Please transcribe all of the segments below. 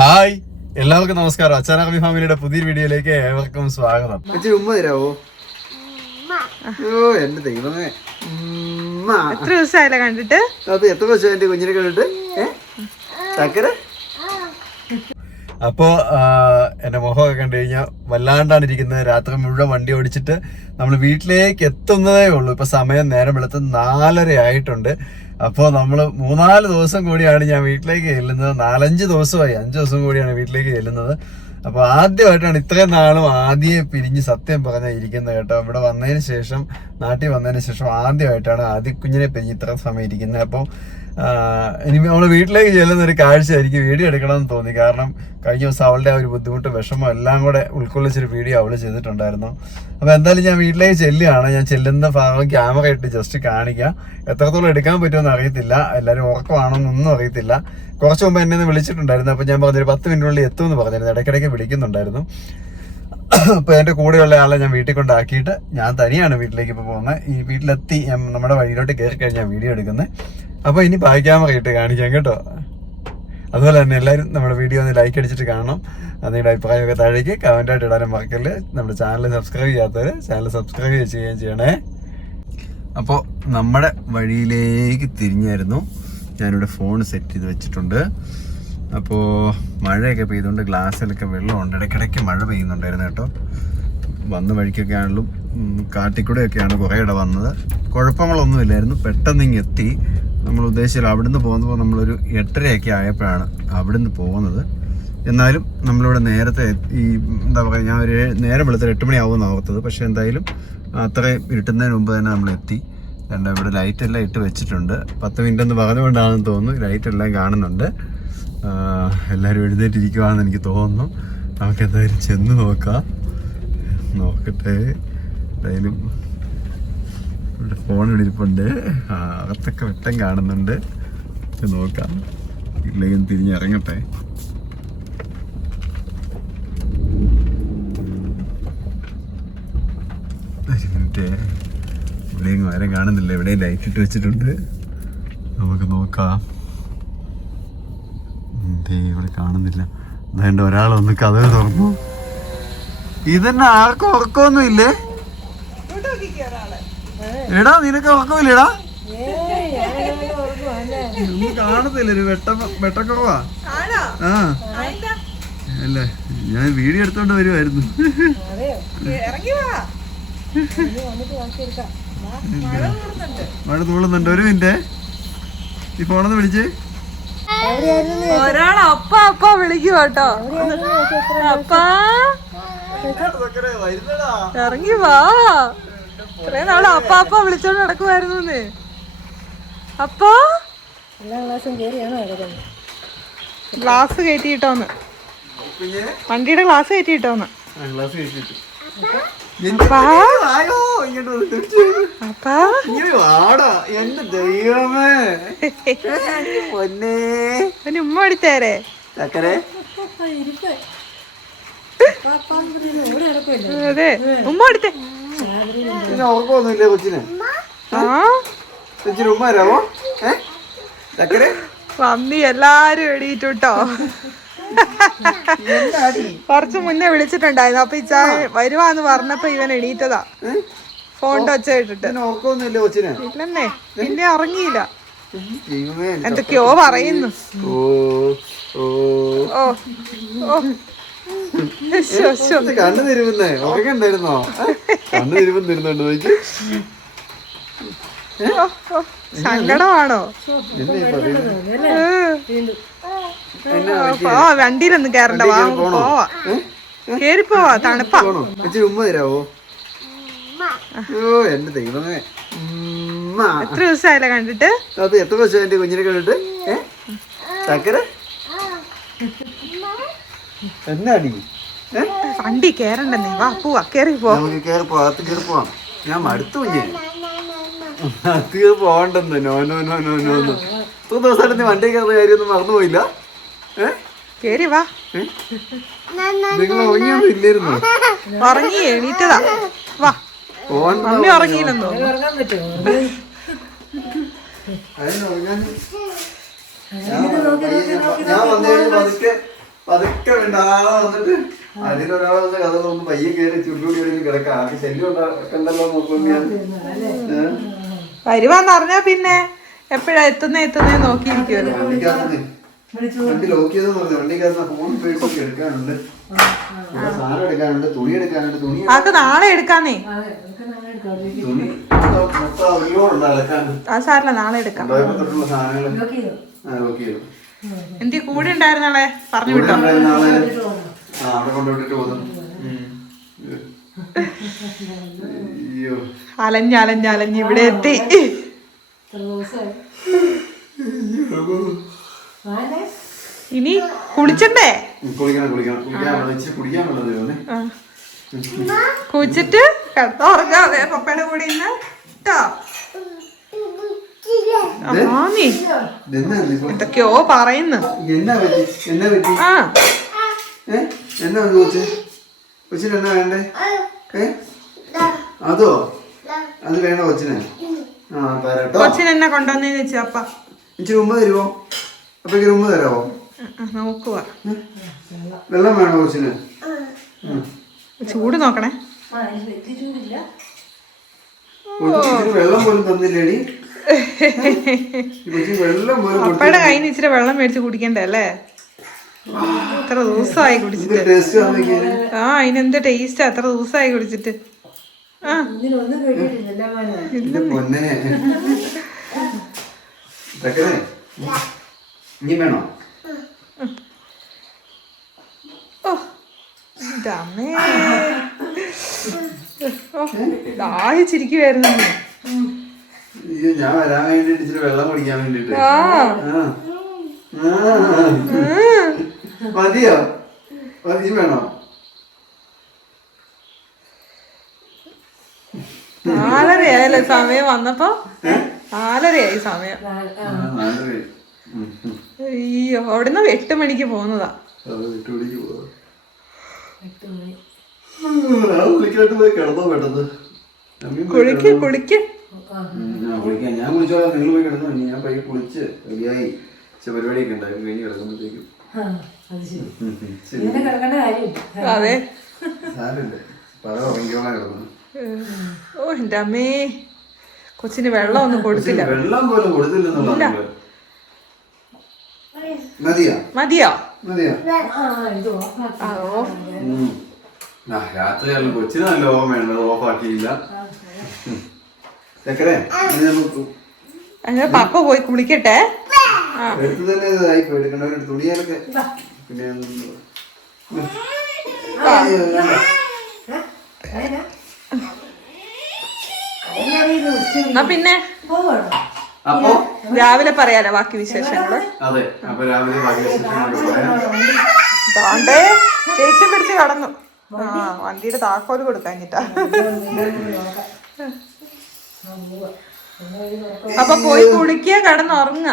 Hi. എല്ലാവർക്കും നമസ്കാരം. അച്ചാനാർമി ഫാമിലിയുടെ പുതിയ വീഡിയോയിലേക്ക് ഏവർക്കും സ്വാഗതം. അച്ഛൻ ഉമ്മ തരാവോ? ഓ എന്റെ ദൈവമേ. ഉമ്മ. എത്ര ദിവസമായില്ല കണ്ടിട്ട്? അത് എത്ര ദിവസം എന്റെ കുഞ്ഞിനെ കണ്ടിട്ട്? ഏ? ചക്കര? അപ്പോ എന്റെ മുഖമൊക്കെ കണ്ടു കഴിഞ്ഞാൽ വല്ലാണ്ടാണ് ഇരിക്കുന്നത്. രാത്രി മുഴുവൻ വണ്ടി ഓടിച്ചിട്ട് നമ്മൾ വീട്ടിലേക്ക് എത്തുന്നതേ ഉള്ളൂ. ഇപ്പോൾ സമയം നേരം വെളുത്ത് നാലര ആയിട്ടുണ്ട്. അപ്പോൾ നമ്മൾ മൂന്നാൽ ദിവസം കൂടിയാണ് ഞാൻ വീട്ടിലേക്ക് ചെല്ലുന്നത്. നാലഞ്ച് ദിവസമായി അഞ്ച് ദിവസം കൂടിയാണ് വീട്ടിലേക്ക് ചെല്ലുന്നത്. അപ്പോൾ ആദ്യമായിട്ടാണ് ഇത്രയും നാളും ആദ്യം പിരിഞ്ഞ് സത്യം പറഞ്ഞാൽ ഇരിക്കുന്നത് കേട്ടോ. ഇവിടെ വന്നതിന് ശേഷം നാട്ടിൽ വന്നതിന് ശേഷം ആദ്യമായിട്ടാണ് ആദ്യ കുഞ്ഞിനെ പിരിഞ്ഞ് ഇത്ര സമയം ഇരിക്കുന്നത്. അപ്പോൾ ഇനി നമ്മൾ വീട്ടിലേക്ക് ചെല്ലുന്ന ഒരു കാഴ്ച എനിക്ക് വീഡിയോ എടുക്കണമെന്ന് തോന്നി. കാരണം കഴിഞ്ഞ ദിവസം അവളുടെ ആ ഒരു ബുദ്ധിമുട്ട് വിഷമം എല്ലാം കൂടെ ഉൾക്കൊള്ളിച്ചൊരു വീഡിയോ അവൾ ചെയ്തിട്ടുണ്ടായിരുന്നു. അപ്പോൾ എന്തായാലും ഞാൻ വീട്ടിലേക്ക് ചെല്ലുകയാണ്. ഞാൻ ചെല്ലുന്ന ഭാഗം ക്യാമറ ഇട്ട് ജസ്റ്റ് കാണിക്കാം. എത്രത്തോളം എടുക്കാൻ പറ്റുമെന്ന് അറിയത്തില്ല. എല്ലാവരും ഉറക്കമാണെന്നൊന്നും അറിയത്തില്ല. കുറച്ച് മുമ്പ് എന്നെ വിളിച്ചിട്ടുണ്ടായിരുന്നു. അപ്പോൾ ഞാൻ പറഞ്ഞൊരു പത്ത് മിനിറ്റിനുള്ളിൽ എത്തുമെന്ന് പറഞ്ഞിരുന്നു. ഇടയ്ക്കിടയ്ക്ക് വിളിക്കുന്നുണ്ടായിരുന്നു. അപ്പോൾ എന്റെ കൂടെയുള്ള ആളെ ഞാൻ വീട്ടിൽ കൊണ്ടാക്കിയിട്ട് ഞാൻ തനിയാണ് വീട്ടിലേക്ക് ഇപ്പോൾ പോകുന്നത് ഈ വീട്ടിലെത്തി ഞാൻ നമ്മുടെ വഴിയിലോട്ട് കയറി കഴിഞ്ഞാൽ വീഡിയോ എടുക്കുന്നത് അപ്പോൾ ഇനി ബാക്ക് ക്യാമറ ഇട്ട് കാണിക്കാം കേട്ടോ. അതുപോലെ തന്നെ എല്ലാവരും നമ്മുടെ വീഡിയോ ഒന്ന് ലൈക്ക് അടിച്ചിട്ട് കാണണം. നിങ്ങളുടെ അഭിപ്രായമൊക്കെ താഴേക്ക് കമന്റായിട്ട് ഇടാനും മറക്കല്ലേ. നമ്മുടെ ചാനൽ സബ്സ്ക്രൈബ് ചെയ്യാത്തവർ ചാനൽ സബ്സ്ക്രൈബ് ചെയ്യുകയും ചെയ്യണേ. അപ്പോൾ നമ്മുടെ വഴിയിലേക്ക് തിരിഞ്ഞായിരുന്നു. ഞാനിവിടെ ഫോൺ സെറ്റ് ചെയ്ത് വെച്ചിട്ടുണ്ട്. അപ്പോൾ മഴയൊക്കെ പെയ്തുകൊണ്ട് ഗ്ലാസ്സിലൊക്കെ വെള്ളമുണ്ട്. ഇടയ്ക്കിടയ്ക്ക് മഴ പെയ്യുന്നുണ്ടായിരുന്നു കേട്ടോ. വന്ന വഴിക്കൊക്കെ ആണെങ്കിലും കാട്ടിക്കൂടെയൊക്കെയാണ് കുറേ ഇട വന്നത്. കുഴപ്പങ്ങളൊന്നുമില്ലായിരുന്നു. പെട്ടെന്ന് ഇങ്ങ് എത്തി. നമ്മൾ ഉദ്ദേശിച്ചില്ല അവിടുന്ന് പോകുന്നപ്പോൾ നമ്മളൊരു എട്ടരയൊക്കെ ആയപ്പോഴാണ് അവിടുന്ന് പോകുന്നത്. എന്നാലും നമ്മളിവിടെ നേരത്തെ ഈ എന്താ പറയുക ഞാൻ ഒരു നേരം വെളുത്തൊരു എട്ട് മണിയാവുമെന്ന് ഓർത്തത്. പക്ഷേ എന്തായാലും അത്രയും ഇരുട്ടുന്നതിന് മുമ്പ് തന്നെ നമ്മൾ എത്തി. രണ്ട് ഇവിടെ ലൈറ്റ് എല്ലാം ഇട്ട് വെച്ചിട്ടുണ്ട്. പത്ത് മിനിറ്റ് എന്ന് പറഞ്ഞുകൊണ്ടാണെന്ന് തോന്നുന്നു. ലൈറ്റ് എല്ലാം കാണുന്നുണ്ട്. എല്ലാവരും എഴുന്നേറ്റിരിക്കുവാണെന്ന് എനിക്ക് തോന്നുന്നു. നമുക്ക് എന്തായാലും ചെന്ന് നോക്കാം. നോക്കട്ടെ. എന്തായാലും ഇവിടെ ഫോൺ ഇടിരിപ്പുണ്ട് ആ, അകത്തൊക്കെ വെട്ടം കാണുന്നുണ്ട്. നോക്കാം. ഇല്ലെങ്കിൽ തിരിഞ്ഞിറങ്ങട്ടെ. മിനിറ്റ്. ഇവിടെയും ആരും കാണുന്നില്ല. ഇവിടെ ലൈറ്റ് ഇട്ട് വെച്ചിട്ടുണ്ട്. നമുക്ക് നോക്കാം. ദേ ഇവിടെ കാണുന്നില്ല. അതുകൊണ്ട് ഒരാളൊന്ന് കഥകൾ തുറന്നു. ഇതന്നെ? ആർക്കും ഉറക്കമൊന്നും ഇല്ലേ എടാ നിനക്ക് ഉറക്കമില്ലടാ? ഒന്നും കാണത്തില്ല ഒരു വെട്ട വെട്ടക്കുറവാ. ആ. അല്ലേ ഞാൻ വീഡിയോ എടുത്തോണ്ട് വരുമായിരുന്നു മഴ തൂളുന്നുണ്ട്. ഒരു മിനിറ്റ്. ഈ ഫോണൊന്ന് വിളിച്ച്. ഒരാൾ അപ്പ അപ്പ വിളിക്കും കേട്ടോ. അപ്പ. ഇറങ്ങി വാ. ഇത്രയും നാൾ അപ്പ അപ്പ വിളിച്ചോണ്ട് നടക്കുമായിരുന്നു അപ്പോ. ഗ്ലാസ് കയറ്റിയിട്ടോന്ന്. വണ്ടിയുടെ ഗ്ലാസ് ഗ്ലാസ് ആയോ ഇങ്ങോട്ട് വന്ന് തിരിച്ച് അപ്പാ. ഇങ്ങനെ വാടാ. എന്റെ ദൈവമേ. പൊന്നേ. അവന് ഉമ്മ എടുത്തേരെ ചക്കരെ. അതെ. ഉമ്മ എടുത്തേ പിന്നെ ഉറക്കമൊന്നുമില്ലേ കൊച്ചിന്? ആ. കൊച്ചിന് ഉമ്മ വരാമോ ഏ? ചക്കരെ. പന്നി എല്ലാരും എന്താടി? കുറച്ച് മുന്നേ വിളിച്ചിട്ടുണ്ടായിരുന്നു. അപ്പൊ ഇച്ചാ വരുവാന്ന് പറഞ്ഞപ്പോ ഇവൻ എണീറ്റതാ. ഫോണിന്റെ ടച്ച് കേട്ടിട്ട് പിന്നെ ഉറക്കമൊന്നുമില്ലേ കൊച്ചിന്. ഇല്ലെന്നേ പിന്നെ എന്തൊക്കെയോ പറയുന്നു. ഓ ഓ. ഓ ഓ. കണ്ണു തിരുവുന്നേ ഉറക്കണ്ടായിരുന്നോ ഏ? കണ്ണു നോക്കി ഓ, ഓ. സങ്കടമാണോ? പറയുന്നത് വണ്ടിയിലൊന്നും കേറണ്ട വാ പോവാ. കേറി പോവാ തണുപ്പാ. പോണോ? ഇച്ചിരി ഉമ്മ തരാവോ ഓ എന്റെ ദൈവമേ. എത്ര ദിവസമായില്ല കണ്ടിട്ട്? അത് എത്ര ദിവസം എന്റെ കുഞ്ഞിനെ കണ്ടിട്ട്? ചക്കര എന്നാടി? വണ്ടി കേറണ്ടെന്നേ. വാ പോവാ കേറി പോ. നമുക്ക് കേറി പോവാം അത് കേറി പോവാം. ഞാൻ മടുത്തു കുഞ്ഞേ അത് കയറി പോകണ്ടെന്ന്. No no no no no no. ഇത്ര ദിവസമായിട്ട് നീ വണ്ടി കയറുന്ന കാര്യമൊന്നും മറന്നുപോയില്ല? കേറി വാ? നിങ്ങൾ ഉറങ്ങിയൊന്നും ഇല്ലായിരുന്നു? ഉറങ്ങി എണീറ്റതാ. വാ. പോകണ്ട മമ്മി ഉറങ്ങിയില്ലെന്നോ ഉറങ്ങാൻ ഞാൻ ഞാൻ വന്നു കഴിഞ്ഞ് പതുക്കെ പതുക്കെ വേണ്ടാതെ വന്നിട്ട് അതിലൊരാളെ വന്ന് കഥ തോന്നുന്നു പയ്യെ കയറി ചുരുളൂടി എവിടെയെങ്കിലും കിടക്കാം. ആർക്ക് ശല്യം ഉണ്ടാക്കണ്ടല്ലോ നോക്കുമ്പോ ഞാൻ. ഏഹ്? വരുവാന്ന് അറിഞ്ഞാ പിന്നെ എപ്പോഴാ എത്തുന്ന എത്തുന്നേ നോക്കിയിരിക്കുമല്ലോ വണ്ടി ലോക്ക് ചെയ്തെന്ന് പറഞ്ഞു വണ്ടിക്കകത്ത് ഫോൺ പേഴ്സൊക്കെ എടുക്കാനുണ്ട്. സാധനം എടുക്കാനുണ്ട് തുണി എടുക്കാനുണ്ട് തുണി ആക്ക് നാളെ എടുക്കാന്നേ. തുണി മൊത്തം മൊത്തം ഒരുപാടുണ്ട് അലക്കാൻ ആ സാറില്ല നാളെ എടുക്കാം. ഉണ്ടായപ്പോ തൊട്ടുള്ള സാധനങ്ങൾ ആ ലോക്ക് ചെയ്തു. എന്തി കൂടെ ഉണ്ടായിരുന്നാളെ പറഞ്ഞു വിട്ടോ? ആ അവിടെ കൊണ്ടുവിട്ടിട്ട് പോകുന്നു. അയ്യോ. അലഞ്ഞ് അലഞ്ഞ് അലഞ്ഞ് ഇവിടെ എത്തി. ഇനി കുളിച്ചണ്ടേ. കുളിച്ചിട്ട് ഉറങ്ങാതെ പപ്പയുടെ കൂടെ ഇന്ന്? എന്തൊക്കെയോ പറയുന്നു. ആ. എന്നാ കൊച്ച്? കൊച്ചിന് എന്നാ വേണ്ടേ? ഏ? അതോ? അത് വേണോ കൊച്ചിന്? ആ തരട്ടോ കൊച്ചിന് എന്നെ കൊണ്ടുവന്നേന്ന് വെച്ചാ അപ്പ? ഇച്ചിരി ഉമ്മ തരുമോ അപ്പൊക്ക് ഉമ്മ തരാമോ നോക്കുക? വെള്ളം വേണോ കൊച്ചിന്. ചൂട് നോക്കണേ. വെള്ളം പോലും തന്നില്ലേടി. അപ്പയുടെ കയ്യിൽ ഇച്ചിരി വെള്ളം മേടിച്ച് കുടിക്കണ്ടേ അല്ലേ? എത്ര ദിവസമായി എന്ത് കുടിച്ചിട്ട് ആ അതിനെന്ത് ടേസ്റ്റാ അത്ര ദിവസമായി കുടിച്ചിട്ട്. ആ. ഇനി വേണോ? ദാഹിച്ചിരിക്കുവായിരുന്നു ഞാൻ വരാൻ വേണ്ടിട്ട് ഇച്ചിരി വെള്ളം കുടിക്കാൻ വേണ്ടിട്ട്. മതിയോ? മതി വേണോ? നാലരയായല്ലേ സമയം വന്നപ്പോ? നാലരയായി സമയം. ആ, നാലര. ഉം, ഉം. അയ്യോ അവിടുന്ന് എട്ട് മണിക്ക് പോകുന്നതാ. കുളിക്ക്? കുളിക്ക്. ഞാൻ കുളിച്ചോളാം. നിങ്ങൾ പോയി കിടന്നു. ഞാൻ പയ്യെ കുളിച്ച് റെഡിയായി. പരിപാടിയൊക്കെ ഉണ്ടായിരുന്നു. കഴിഞ്ഞ് കിടക്കുമ്പോഴത്തേക്കും. അതെ ഓ എന്റെ അമ്മേ. കൊച്ചിന് വെള്ളം ഒന്നും കൊടുത്തില്ല. വെള്ളം പോലും കൊടുത്തില്ലെന്നുള്ള മതിയാ? മതിയോ? രാത്രിയായാലും കൊച്ചിന് നല്ല ഓർമ്മ വേണ്ടത്. ഓഫാക്കിയില്ല. ചക്കരെ പപ്പ പോയി കുളിക്കട്ടെ. എടുത്തു തന്നെ ഇതായി പോയി. എടുക്കണ്ടവരുടെ തുണിയാലൊക്കെ പിന്നെ വേണ്ട. എന്നാ പിന്നെ? അപ്പൊ രാവിലെ പറയാലോ ബാക്കി വിശേഷങ്ങൾ. അതെ അപ്പൊ രാവിലെ ബാക്കി ദേഷ്യം പിടിച്ച് കടന്നു. ആ വണ്ടിയുടെ താക്കോൽ കൊടുക്കാഞ്ഞിട്ടാ. അപ്പൊ പോയി കുളിക്കുക കടന്നുറങ്ങ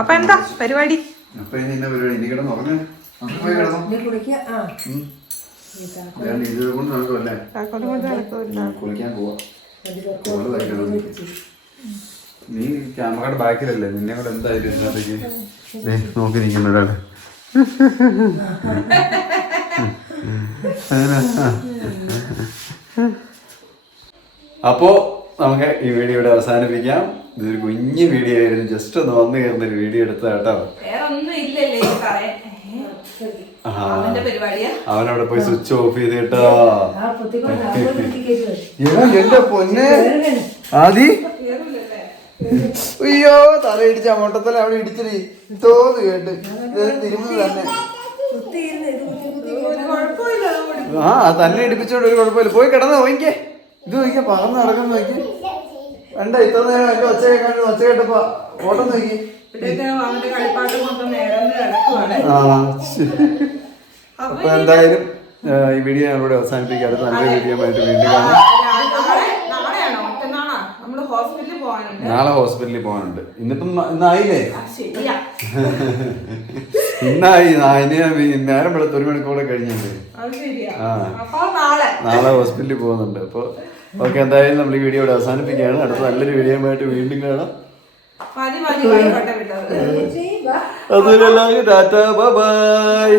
അപ്പൊ എന്താ പരിപാടി? അപ്പൊ ഇനി എന്നാ പരിപാടി? ഇനി കിടന്ന്? ഉറങ്ങ. നമുക്ക് പോയി കിടന്നോ. ഉം. വേണ്ട, ഇത് കൊണ്ട് നടക്കുമല്ലേ താക്കോൽ കൊണ്ട് നടക്കൂല കുളിക്കാൻ പോവാ. നീ. നീ ക്യാമറയുടെ ബാക്കിലല്ലേ? നിന്നെ കൂടെ എന്തായാലും ഇതിനകത്തേക്ക് ദേ, നോക്കി നിൽക്കുന്ന ഒരാൾ. അപ്പോ നമുക്ക് ഈ വീഡിയോ ഇവിടെ അവസാനിപ്പിക്കാം. ഇതൊരു കുഞ്ഞു വീഡിയോ ആയിരുന്നു. ജസ്റ്റ് ഒന്ന് വന്നു കയറുന്ന ഒരു വീഡിയോ എടുത്ത കേട്ടോ. അവനവിടെ പോയി സ്വിച്ച് ഓഫ് ചെയ്ത് കേട്ടോ ഇവൻ എന്റെ പൊന്നെ. ആദി. അയ്യോ തല ഇടിച്ച മൊട്ടത്തല അവിടെ ഇടിച്ചിരി. തോന്നു കേട്ട്. തിരുമ്പ് തന്നെ. ആ തന്നെ ഇടിപ്പിച്ചോണ്ട് ഒരു കുഴപ്പമില്ല. പോയി കിടന്നു നോക്കിക്കേ. ഇത് നോക്കിയാ പറന്ന് നടക്കുന്ന നോക്കി വേണ്ട ഇത്ര നേരം എന്റെ ഒച്ച കേട്ടു ഒച്ച കേട്ടപ്പോ ഓട്ടം നോക്കി. അപ്പൊ എന്തായാലും ഈ വീഡിയോ ഞാൻ അവസാനിപ്പിക്കാം. അടുത്ത നല്ല വീഡിയോ ആയിട്ട് വീണ്ടും കാണാം. നാളെ ഹോസ്പിറ്റലിൽ പോകാനുണ്ട്. ഇന്നിപ്പം ഇന്നായില്ലേ? ഇന്നായി ഇനി നേരം വെളുത്ത് ഒരു മണിക്കൂടെ കഴിഞ്ഞിട്ട് ആ. നാളെ. നാളെ ഹോസ്പിറ്റലിൽ പോകുന്നുണ്ട്. അപ്പോൾ ഓക്കെ എന്തായാലും നമ്മൾ ഈ വീഡിയോ ഇവിടെ അവസാനിപ്പിക്കുകയാണ്. അടുത്ത നല്ലൊരു വീഡിയോയുമായിട്ട് വീണ്ടും കാണാം. അതുപോലെ എല്ലാവരും ടാറ്റ ബൈ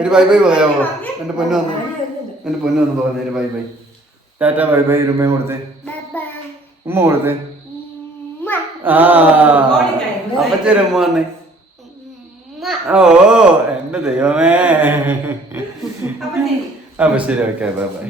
ഒരു ബൈ ബൈ പറയാമോ? എന്റെ പൊന്നു വന്നു. എന്റെ പൊന്നു വന്ന് പറഞ്ഞേര് bye bye. Tata bye bye ഉമ്മയും കൊടുത്തേ. ഉമ്മ കൊടുത്തേ. ആ അപ്പച്ചേരും ഉമ്മ വന്നേ. ഓ എന്റെ ദൈവമേ. അപ്പൊ ശരി ഓക്കെ ബൈ ബൈ.